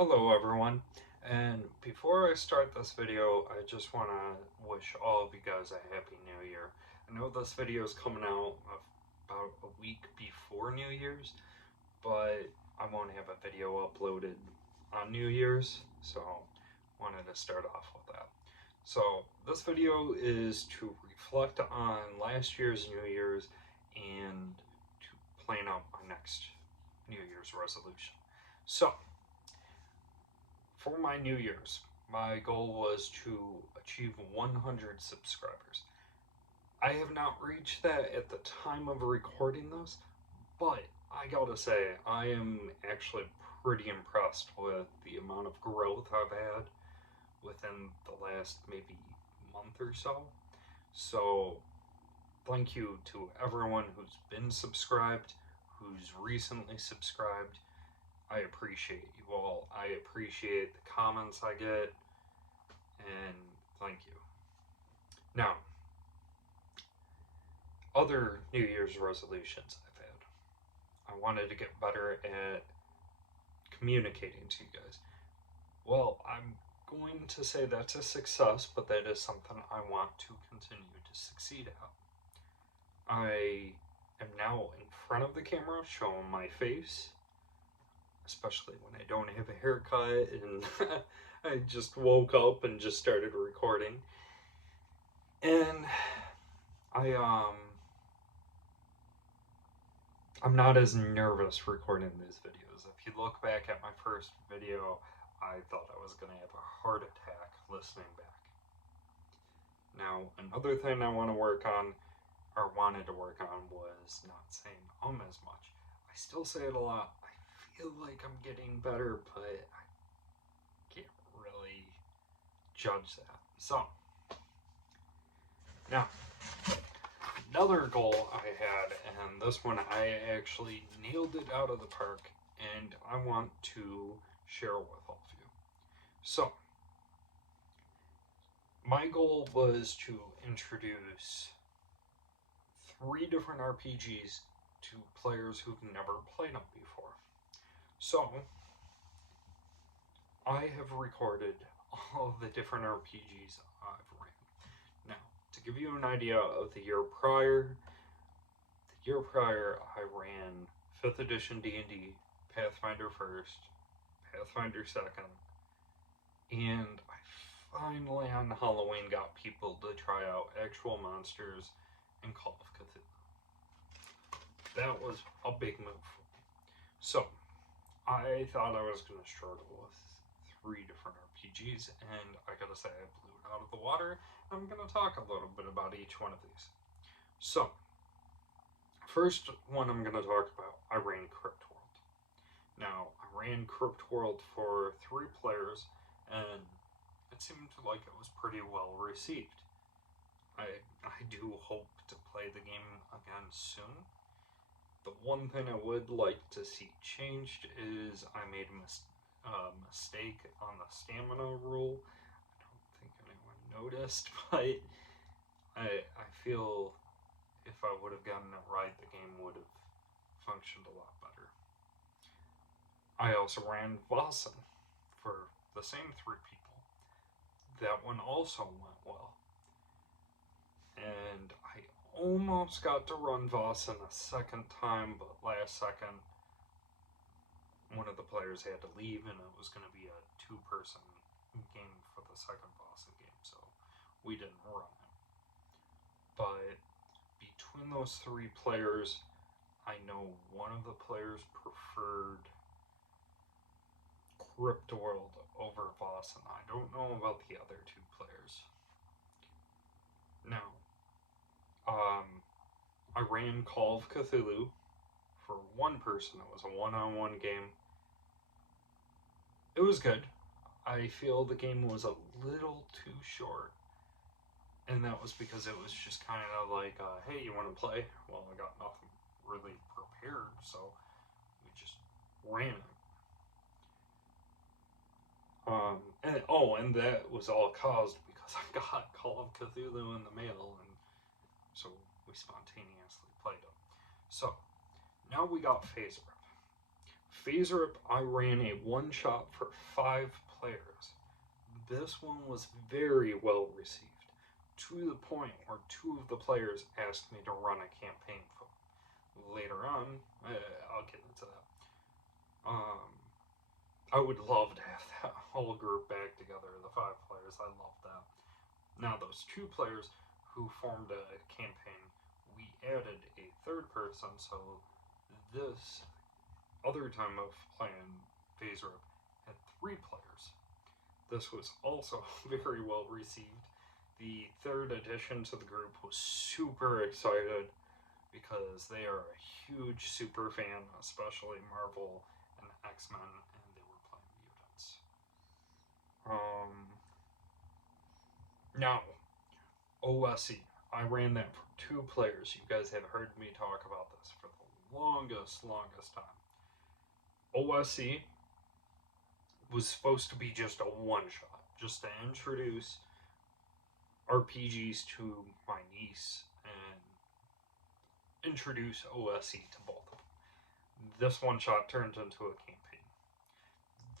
Hello everyone, and before I start this video, I just want to wish all of you guys a happy new year. I know this video is coming out about a week before New Year's, but I won't have a video uploaded on New Year's, so wanted to start off with that. So this video is to reflect on last year's New Year's and to plan out my next New Year's resolution. So for my New Year's, my goal was to achieve 100 subscribers. I have not reached that at the time of recording this, but I gotta say, I am actually pretty impressed with the amount of growth I've had within the last maybe month or so. So, thank you to everyone who's been subscribed, who's recently subscribed. I appreciate you all. I appreciate the comments I get, and thank you. Now, other New Year's resolutions I've had. I wanted to get better at communicating to you guys. Well, I'm going to say that's a success, but that is something I want to continue to succeed at. I am now in front of the camera showing my face, especially when I don't have a haircut and I just woke up and just started recording. And I I'm not as nervous recording these videos. If you look back at my first video, I thought I was going to have a heart attack listening back. Now, another thing I want to work on, or wanted to work on, was not saying as much. I still say it a lot. I feel like I'm getting better, but I can't really judge that. So, now, another goal I had, and this one I actually nailed it out of the park, and I want to share with all of you. So, my goal was to introduce 3 different RPGs to players who've never played them before. So, I have recorded all of the different RPGs I've ran. Now, to give you an idea of the year prior, I ran 5th edition D&D, Pathfinder 1st, Pathfinder 2nd, and I finally on Halloween got people to try out Actual Monsters and Call of Cthulhu. That was a big move for me. So, I thought I was going to struggle with 3 different RPGs, and I gotta say, I blew it out of the water. I'm going to talk a little bit about each one of these. So, first one I'm going to talk about, I ran Crypt World. Now, I ran Crypt World for 3 players, and it seemed like it was pretty well received. I do hope to play the game again soon. The one thing I would like to see changed is I made a mistake on the stamina rule. I don't think anyone noticed, but I feel if I would have gotten it right, the game would have functioned a lot better. I also ran Vossen for the same 3 people. That one also went well. And I almost got to run Vossen a second time, but last second, one of the players had to leave, and it was going to be a 2-person game for the second Vossen game, so we didn't run it. But between those 3 players, I know one of the players preferred Crypt World over Vossen. I don't know about the other 2 players. Now, I ran Call of Cthulhu for 1 person. It was a one-on-one game. It was good. I feel the game was a little too short, and that was because it was just kind of like, hey, you want to play? Well, I got nothing really prepared, so we just ran it. And that was all caused because I got Call of Cthulhu in the mail, and so we spontaneously played it. So now we got FASERIP. FaZe Rip, I ran a one shot for 5 players. This one was very well received, to the point where 2 of the players asked me to run a campaign for them. Later on, I'll get into that. I would love to have that whole group back together, the 5 players. I love that. Now, those 2 players who formed a campaign, we added a third person, so this other time of playing FaZe Rip had 3 players. This was also very well received. The third addition to the group was super excited because they are a huge super fan, especially Marvel and X-Men, and they were playing mutants. Now, OSE. I ran that for 2 players. You guys have heard me talk about this for the longest time. OSE was supposed to be just a one-shot, just to introduce RPGs to my niece and introduce OSE to both of them. This one-shot turned into a campaign.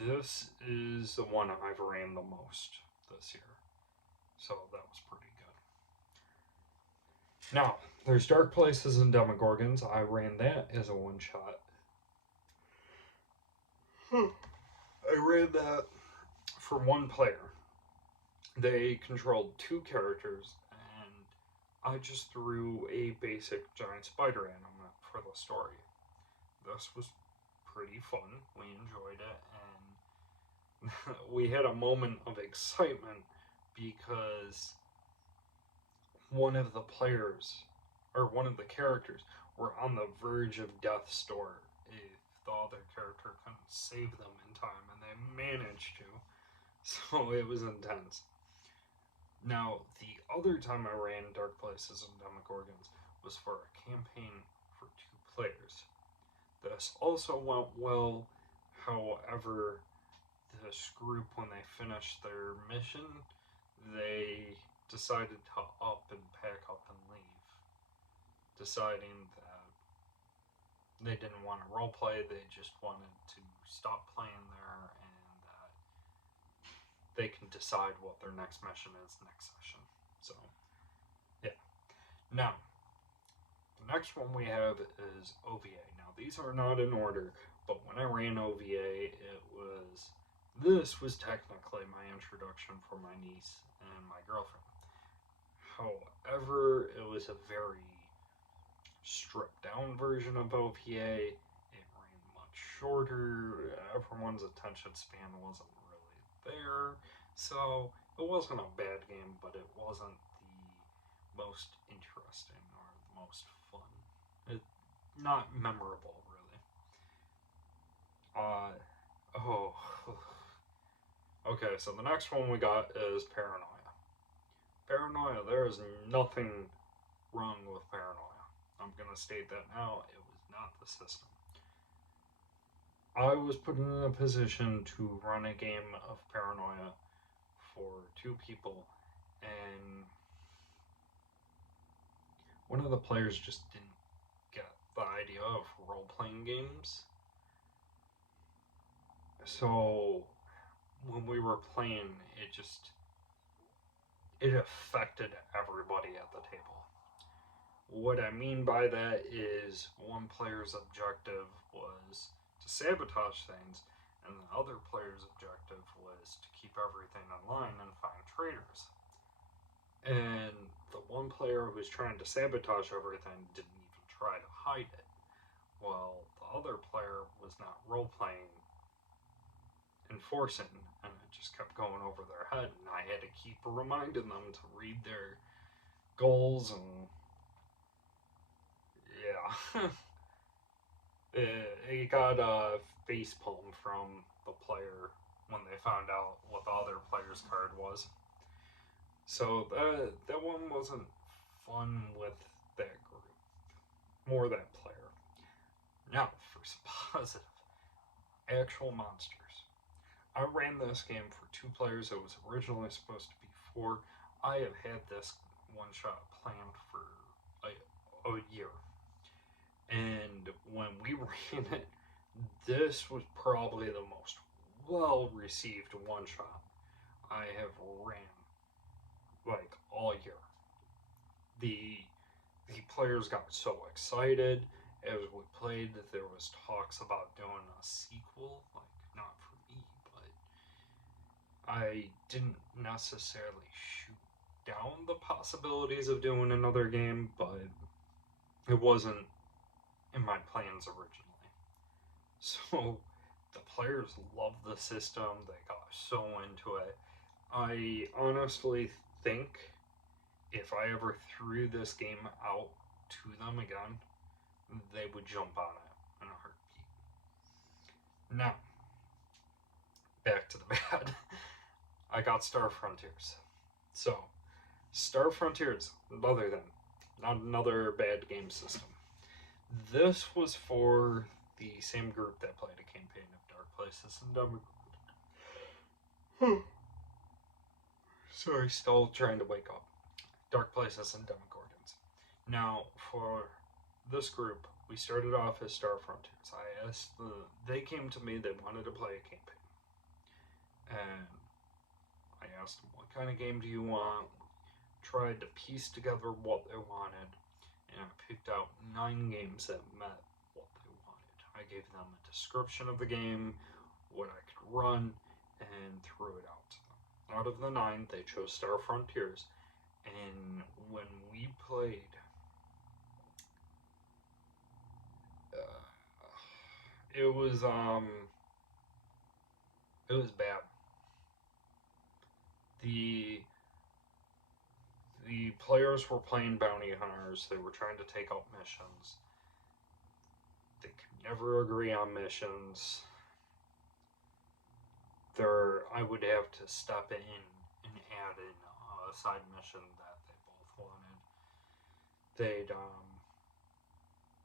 This is the one I've ran the most this year, so that was pretty good. Now, there's Dark Places and Demogorgons. I ran that as a one-shot. I ran that for 1 player. They controlled 2 characters, and I just threw a basic giant spider animal for the story. This was pretty fun. We enjoyed it, and we had a moment of excitement because one of the players, or one of the characters, were on the verge of death's door if the other character couldn't save them in time, and they managed to. So it was intense. Now, the other time I ran Dark Places and Demogorgons was for a campaign for 2 players. This also went well. However, this group, when they finished their mission, they decided to up and pack up and leave, deciding that they didn't want to roleplay, they just wanted to stop playing there, and that they can decide what their next mission is next session. So, yeah. Now, the next one we have is OVA. Now, these are not in order, but when I ran OVA, this was technically my introduction for my niece and my girlfriend. However, it was a very stripped down version of OVA. It ran much shorter. Everyone's attention span wasn't really there. So it wasn't a bad game, but it wasn't the most interesting or the most fun. Not memorable, really. Oh. Okay, so the next one we got is Paranoia. Paranoia, there is nothing wrong with Paranoia. I'm going to state that now. It was not the system. I was put in a position to run a game of Paranoia for 2 people, and one of the players just didn't get the idea of role-playing games. So when we were playing, it affected everybody at the table. What I mean by that is one player's objective was to sabotage things, and the other player's objective was to keep everything in line and find traitors. And the one player who was trying to sabotage everything didn't even try to hide it. Well, the other player was not role-playing, enforcing, and it just kept going over their head, and I had to keep reminding them to read their goals, and yeah. It got a facepalm from the player when they found out what the other player's card was. So that one wasn't fun with that group. More that player. Now, for some positive. Actual monsters. I ran this game for 2 players. It was originally supposed to be 4. I have had this one-shot planned for a year. And when we ran it, This was probably the most well received one shot I have ran like all year. The the players got so excited as we played that there was talks about doing a sequel, like not for me, but I didn't necessarily shoot down the possibilities of doing another game, but it wasn't in my plans originally. So the players loved the system, they got so into it. I honestly think if I ever threw this game out to them again, they would jump on it in a heartbeat. Now, back to the bad. I got Star Frontiers. So, Star Frontiers, other than not another bad game system. This was for the same group that played a campaign of Dark Places and Demogorgons. Sorry, still trying to wake up. Dark Places and Demogorgons. Now, for this group, we started off as Star Frontiers. They came to me, they wanted to play a campaign. And I asked them, what kind of game do you want? Tried to piece together what they wanted, and I picked out 9 games that met what they wanted. I gave them a description of the game, what I could run, and threw it out to them. Out of the 9, they chose Star Frontiers, and when we played, uh, it was it was bad. The the players were playing bounty hunters. They were trying to take out missions. They could never agree on missions. I would have to step in and add in a side mission that they both wanted.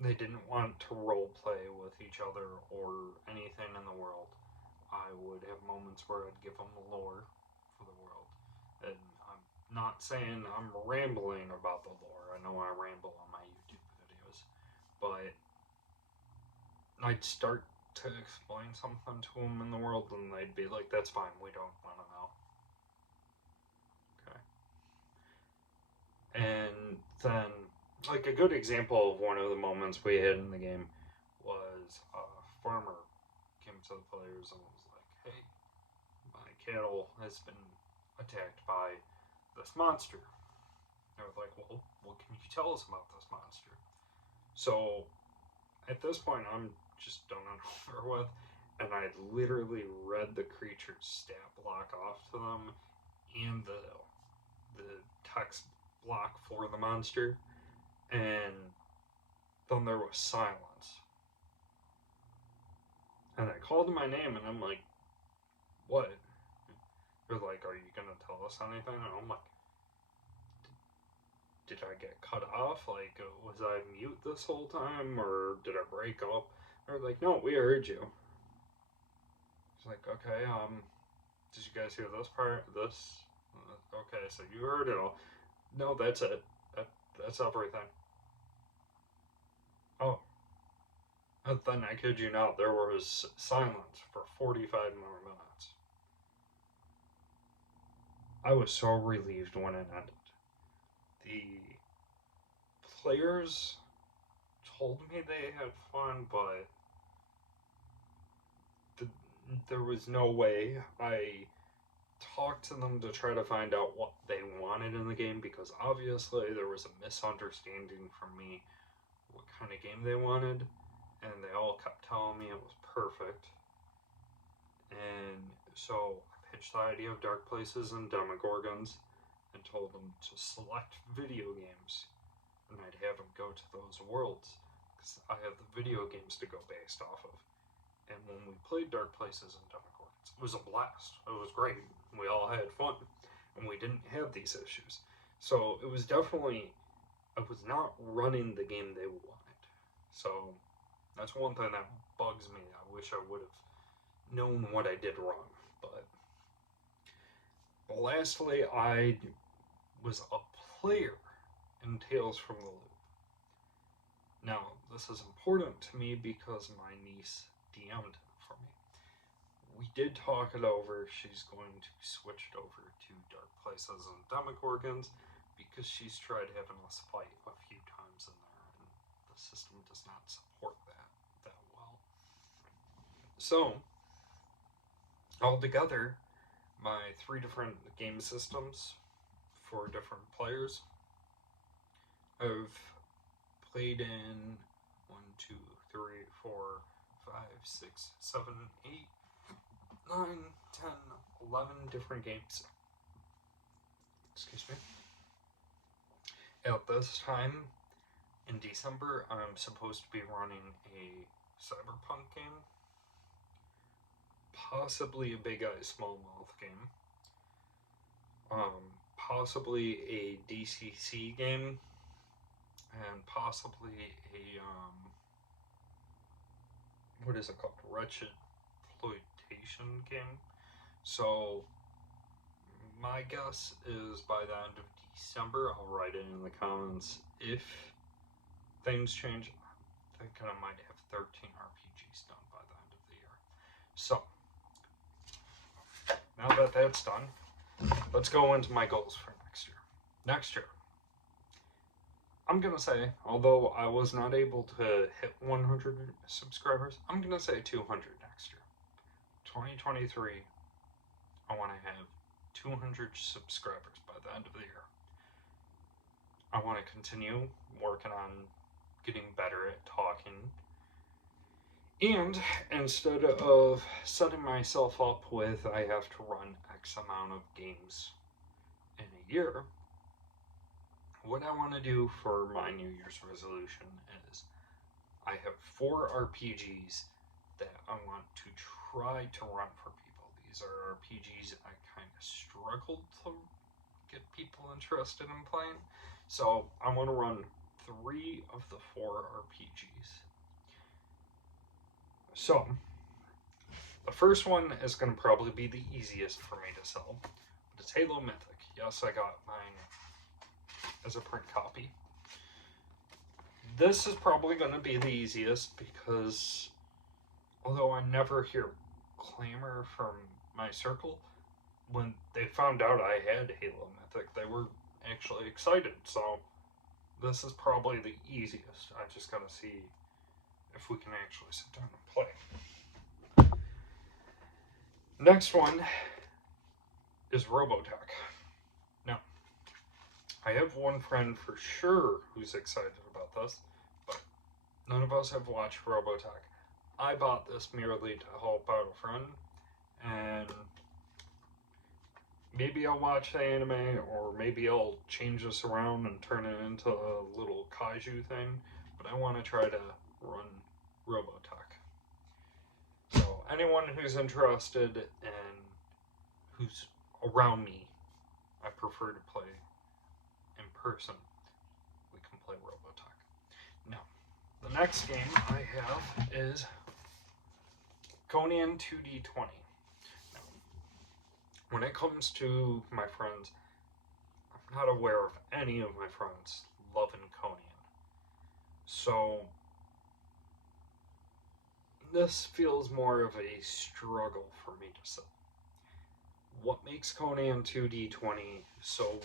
They didn't want to role play with each other or anything in the world. I would have moments where I'd give them the lore for the world, and I'm not saying I'm rambling about the lore. I know I ramble on my YouTube videos, but I'd start to explain something to them in the world, and they'd be like, "That's fine. We don't want to know." Okay. And then, like, a good example of one of the moments we had in the game was a farmer came to the players and was like, "Hey, my cattle has been attacked by this monster." They were like, "Well, what can you tell us about this monster?" So at this point, I'm just done and over with, and I literally read the creature's stat block off to them and the text block for the monster, and then there was silence. And they called my name, and I'm like, "What?" They're like, "Are you gonna tell us anything?" And I'm like, "Did I get cut off? Like, was I mute this whole time, or did I break up?" They're like, "No, we heard you." It's like, "Okay, did you guys hear this part? This? Okay, so you heard it all." No, that's it. That's everything. Oh, and then I kid you not, there was silence for 45 more minutes. I was so relieved when it ended. The players told me they had fun, but the, there was no way. I talked to them to try to find out what they wanted in the game because obviously there was a misunderstanding from me what kind of game they wanted, and they all kept telling me it was perfect. And so I pitched the idea of Dark Places and Demogorgons and told them to select video games, and I'd have them go to those worlds because I have the video games to go based off of. And when we played Dark Places and Demogorgons, it was a blast. It was great. We all had fun, and we didn't have these issues. So it was definitely, I was not running the game they wanted. So that's one thing that bugs me. I wish I would have known what I did wrong. But lastly, I was a player in Tales from the Loop. Now, this is important to me because my niece DM'd it for me. We did talk it over. She's going to switch it over to Dark Places and Demogorgons because she's tried having us fight a few times in there, and the system does not support that well. So, altogether, my 3 different game systems for different players, I've played in 1, 2, 3, 4, 5, 6, 7, 8, 9, 10, 11 different games. Excuse me. At this time, in December, I'm supposed to be running a Cyberpunk game, possibly a Big Eye Small Mouth game, possibly a DCC game, and possibly a, what is it called? Wretched Exploitation game. So, my guess is by the end of December, I'll write it in the comments. If things change, I'm thinking I might have 13 RPGs done by the end of the year. So, now that that's done, let's go into my goals for next year. Next year, I'm going to say, although I was not able to hit 100 subscribers, I'm going to say 200 next year. 2023, I want to have 200 subscribers by the end of the year. I want to continue working on getting better at talking. And instead of setting myself up with I have to run X amount of games in a year, what I want to do for my New Year's resolution is I have 4 RPGs that I want to try to run for people. These are RPGs I kind of struggled to get people interested in playing. So I want to run 3 of the 4 RPGs. So the first one is going to probably be the easiest for me to sell, but it's Halo Mythic. Yes, I got mine as a print copy. This is probably going to be the easiest because although I never hear clamor from my circle, when they found out I had Halo Mythic, they were actually excited. So this is probably the easiest. I just gotta see if we can actually sit down and play. Next one is Robotech. Now, I have one friend for sure who's excited about this, but none of us have watched Robotech. I bought this merely to help out a friend, and maybe I'll watch the anime, or maybe I'll change this around and turn it into a little kaiju thing, but I want to try to run Robotech. So anyone who's interested and who's around me, I prefer to play in person. We can play Robotech. Now, the next game I have is Conan 2D20. Now, when it comes to my friends, I'm not aware of any of my friends loving Conan. So, this feels more of a struggle for me to say. What makes Conan 2D20 so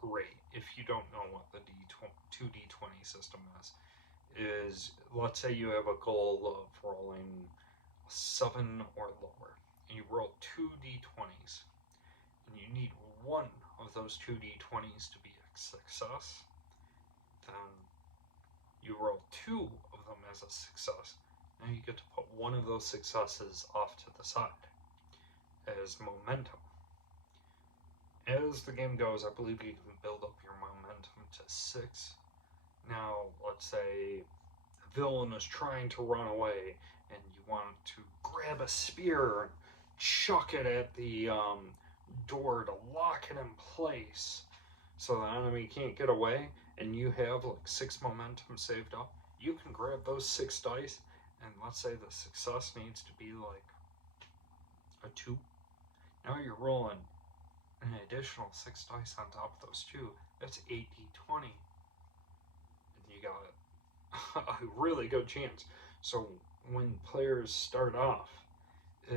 great, if you don't know what the 2D20 system is let's say you have a goal of rolling 7 or lower, and you roll 2 d20s, and you need one of those 2 d20s to be a success, then you roll 2 of them as a success. Now you get to put one of those successes off to the side as momentum. As the game goes, I believe you can build up your momentum to 6. Now, let's say the villain is trying to run away, and you want to grab a spear and chuck it at the door to lock it in place so the enemy can't get away, and you have like 6 momentum saved up. You can grab those 6 dice, and let's say the success needs to be like a 2. Now you're rolling an additional 6 dice on top of those 2. That's 8d20. And you got a really good chance. So when players start off, uh,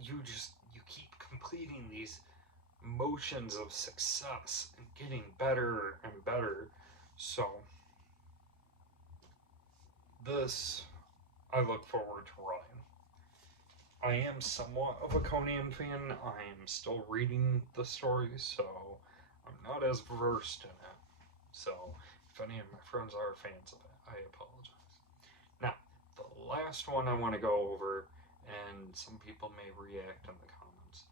you keep completing these motions of success and getting better and better. So this I look forward to Ryan. I am somewhat of a Conan fan. I am still reading the stories, so I'm not as versed in it. So if any of my friends are fans of it, I apologize. Now, the last one I want to go over, and some people may react in the comments,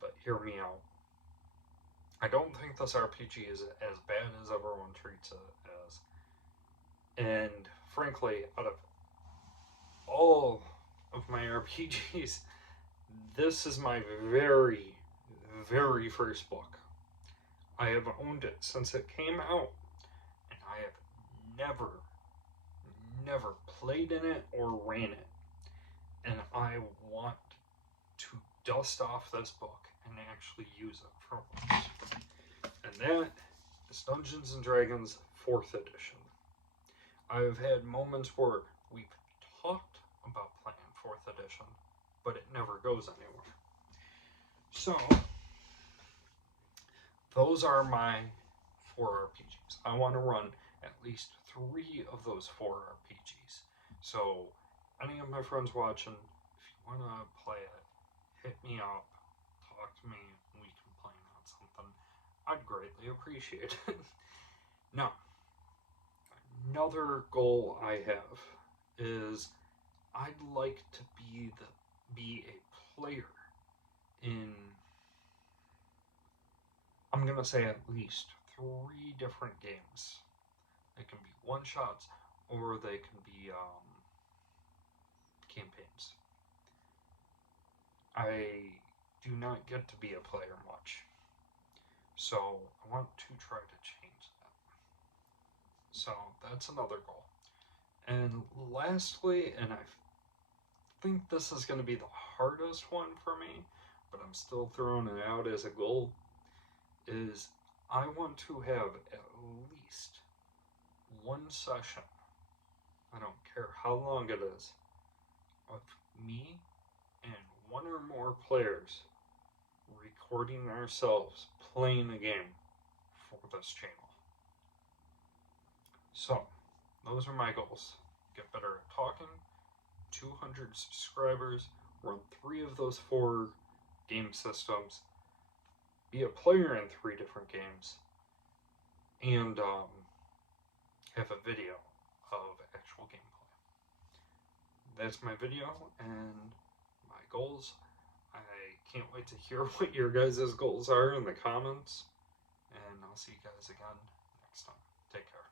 but hear me out. I don't think this RPG is as bad as everyone treats it as. And frankly, out of all of my RPGs, this is my very, very first book. I have owned it since it came out, and I have never, never played in it or ran it. And I want to dust off this book and actually use it for once. And that is Dungeons and Dragons 4th edition. I've had moments where we've talked about playing 4th edition, but it never goes anywhere. So, those are my 4 RPGs. I want to run at least 3 of those 4 RPGs. So, any of my friends watching, if you want to play it, hit me up, talk to me, we can plan on something. I'd greatly appreciate it. Now, another goal I have is I'd like to be a player in, I'm gonna say, at least 3 different games. They can be one shots or they can be campaigns. I do not get to be a player much, so I want to try to change that. So that's another goal. And lastly, and I think this is going to be the hardest one for me, but I'm still throwing it out as a goal, is I want to have at least one session, I don't care how long it is, of me and one or more players recording ourselves playing a game for this channel. So, those are my goals. Get better at talking, 200 subscribers, run 3 of those 4 game systems, be a player in 3 different games, and have a video of actual gameplay. That's my video and my goals. I can't wait to hear what your guys' goals are in the comments, and I'll see you guys again next time. Take care.